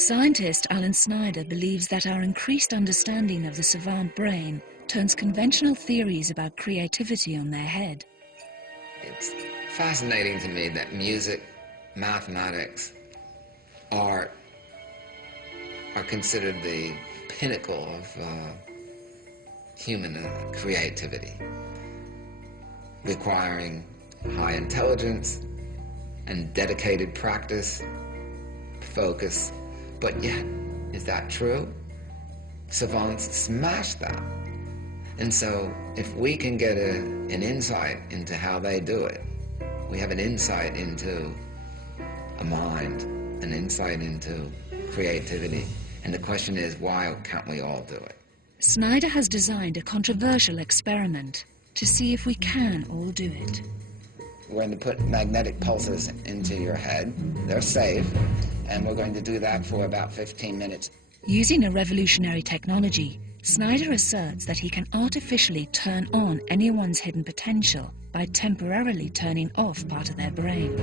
Scientist Alan Snyder believes that our increased understanding of the savant brain turns conventional theories about creativity on their head. It's fascinating to me that music, mathematics, art are considered the pinnacle of human creativity, requiring high intelligence and dedicated practice, focus. But yet, is that true? Savants smash that. And so, if we can get an insight into how they do it, we have an insight into a mind, an insight into creativity. And the question is, why can't we all do it? Snyder has designed a controversial experiment to see if we can all do it. We're going to put magnetic pulses into your head. They're safe, and we're going to do that for about 15 minutes. Using a revolutionary technology, Snyder asserts that he can artificially turn on anyone's hidden potential by temporarily turning off part of their brain.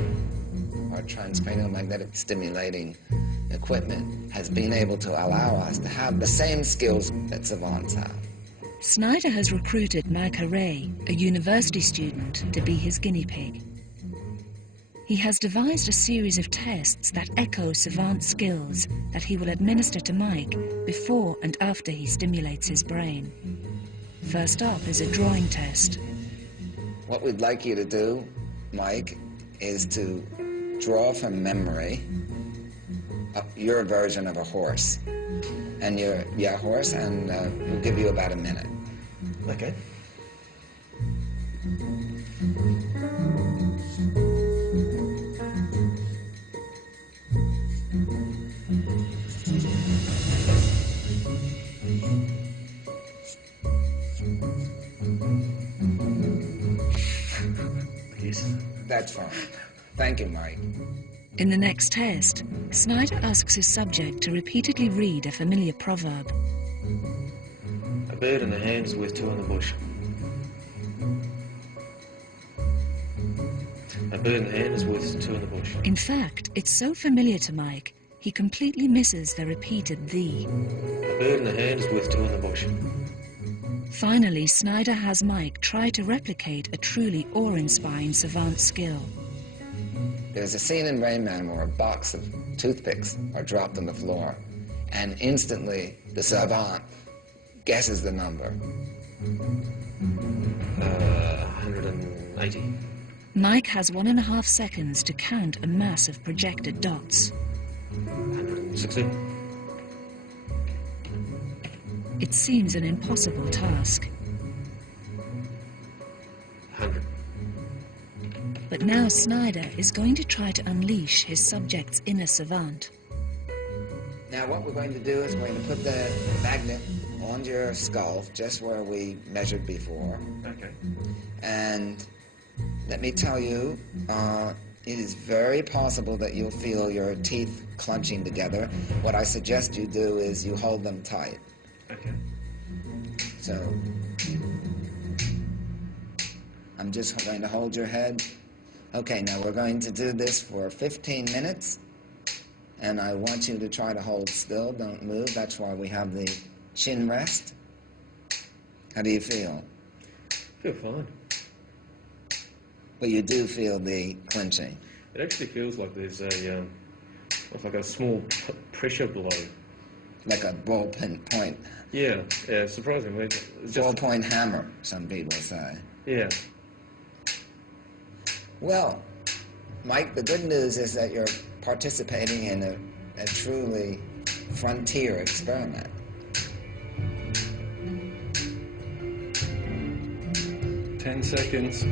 Our transcranial magnetic stimulating equipment has been able to allow us to have the same skills that savants have. Snyder has recruited Mike Ray, a university student, to be his guinea pig. He has devised a series of tests that echo savant skills that he will administer to Mike before and after he stimulates his brain. First up is a drawing test. What we'd like you to do, Mike, is to draw from memory your version of a horse. And your horse, and we'll give you about a minute. Okay. Yes. That's fine. Thank you, Mike. In the next test, Snyder asks his subject to repeatedly read a familiar proverb. A bird in the hand is worth two in the bush. A bird in the hand is worth two in the bush. In fact, it's so familiar to Mike, he completely misses the repeated "the." A bird in the hand is worth two in the bush. Finally, Snyder has Mike try to replicate a truly awe-inspiring savant skill. There's a scene in Rain Man where a box of toothpicks are dropped on the floor, and instantly the savant guesses the number. 180. Mike has 1.5 seconds to count a mass of projected dots. 160. It seems an impossible task. 100. But now Snyder is going to try to unleash his subject's inner savant. Now what we're going to do is we're going to put the magnet on your skull, just where we measured before. Okay. And let me tell you, it is very possible that you'll feel your teeth clenching together. What I suggest you do is you hold them tight. Okay. So, I'm just going to hold your head. Okay, now we're going to do this for 15 minutes. And I want you to try to hold still, don't move. That's why we have the chin rest. How do you feel? Feel fine. But you do feel the clenching. It actually feels like there's a, like a small pressure below. Like a ballpoint point. Yeah, surprisingly. Ballpoint hammer, some people say. Yeah. Well, Mike, the good news is that you're participating in a truly frontier experiment. Ten seconds.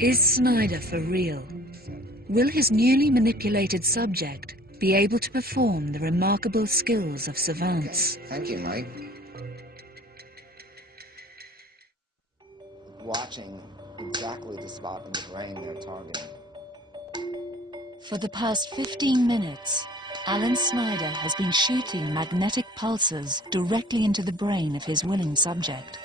Is Snyder for real? Will his newly manipulated subject be able to perform the remarkable skills of savants? Okay. Thank you, Mike. Watching exactly the spot in the brain they're targeting. For the past 15 minutes, Alan Snyder has been shooting magnetic pulses directly into the brain of his willing subject.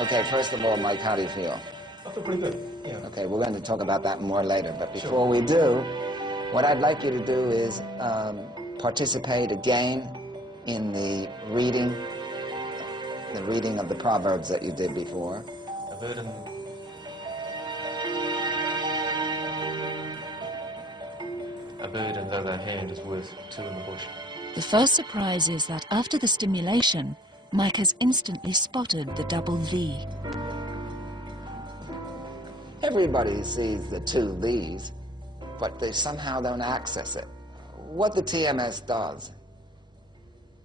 Okay, first of all, Mike, how do you feel? I feel pretty good, yeah. Okay, we're going to talk about that more later, but before we do, What I'd like you to do is participate again in the reading of the Proverbs that you did before. A bird in the other hand is worth two in the bush. The first surprise is that after the stimulation, Mike has instantly spotted the double V. Everybody sees the two V's, but they somehow don't access it. What the TMS does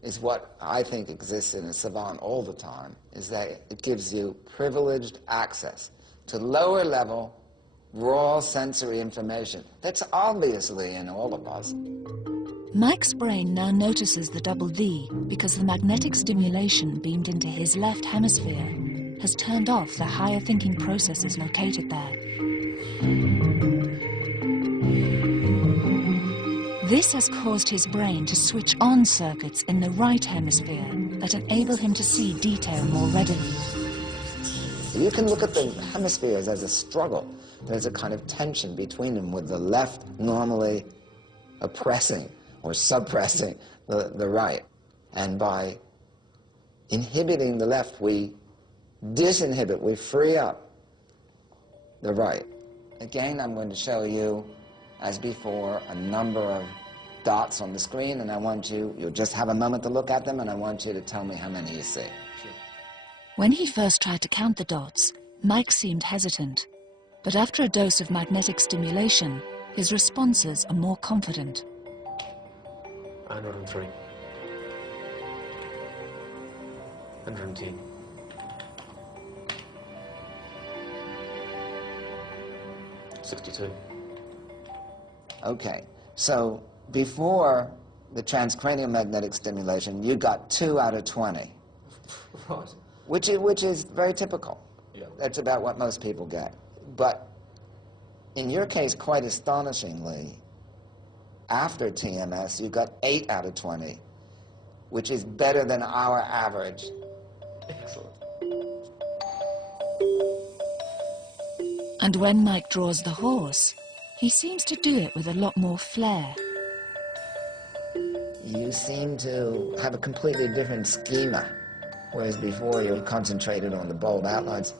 is what I think exists in a savant all the time, is that it gives you privileged access to lower level, raw sensory information that's obviously in all of us. Mike's brain now notices the double V because the magnetic stimulation beamed into his left hemisphere has turned off the higher thinking processes located there. This has caused his brain to switch on circuits in the right hemisphere that enable him to see detail more readily. You can look at the hemispheres as a struggle. There's a kind of tension between them, with the left normally oppressing or suppressing the right. And by inhibiting the left, we disinhibit, we free up the right. Again, I'm going to show you, as before, a number of dots on the screen, and I want you'll just have a moment to look at them, and I want you to tell me how many you see. Sure. When he first tried to count the dots, Mike seemed hesitant. But after a dose of magnetic stimulation, his responses are more confident. 103. 110. 62. Okay, so before the transcranial magnetic stimulation, you got 2 out of 20. Right. Which is very typical. Yeah. That's about what most people get. But in your case, quite astonishingly, after TMS, you got 8 out of 20, which is better than our average. Excellent. And when Mike draws the horse, he seems to do it with a lot more flair. You seem to have a completely different schema, whereas before you concentrated on the bold outlines.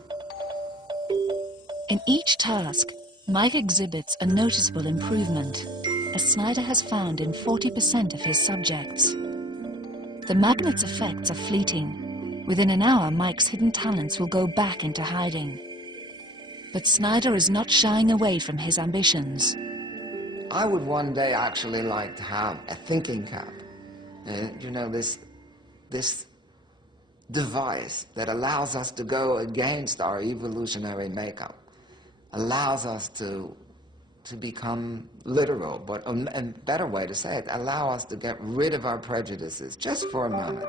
In each task, Mike exhibits a noticeable improvement, as Snyder has found in 40% of his subjects. The magnet's effects are fleeting. Within an hour, Mike's hidden talents will go back into hiding. But Snyder is not shying away from his ambitions. I would one day actually like to have a thinking cap. You know, this device that allows us to go against our evolutionary makeup, allows us to become literal, but a better way to say it, allow us to get rid of our prejudices just for a moment.